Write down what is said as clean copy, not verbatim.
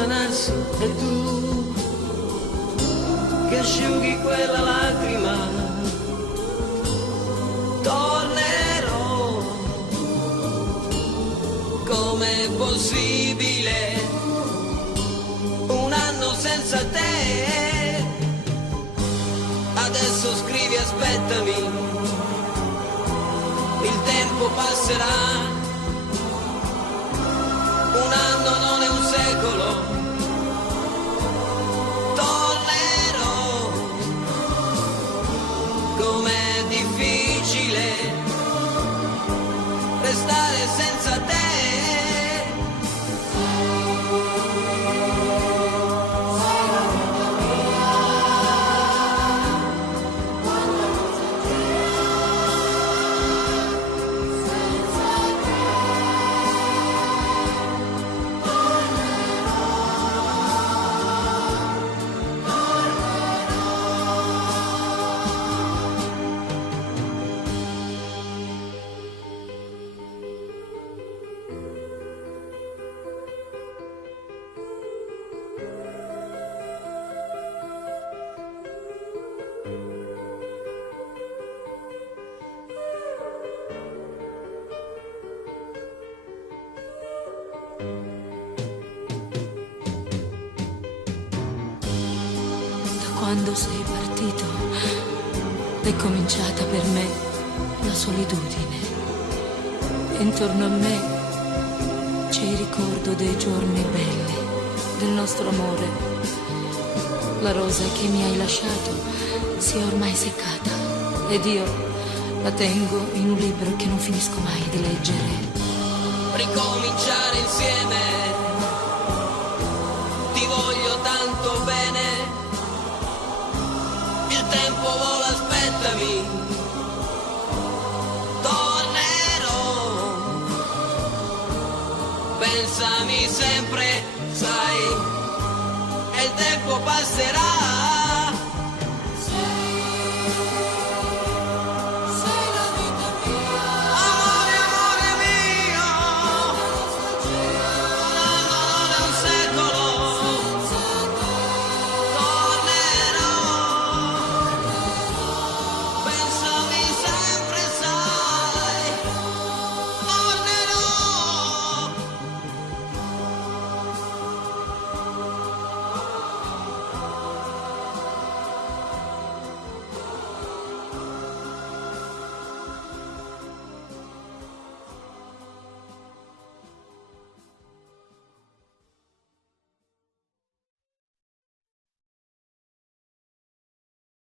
allontanarsi e tu che asciughi quella lacrima. Tornerò, com'è possibile un anno senza te? Adesso scrivi aspettami, il tempo passerà. Un anno non è un secolo. Tornerò, com'è difficile restare senza te. Quando sei partito è cominciata per me la solitudine. Intorno a me c'è il ricordo dei giorni belli, del nostro amore. La rosa che mi hai lasciato si è ormai seccata ed io la tengo in un libro che non finisco mai di leggere. Ricominciare insieme, ti voglio tanto bene. Il tempo vola, aspettami. Tornerò, pensami sempre, sai, e il tempo passerà.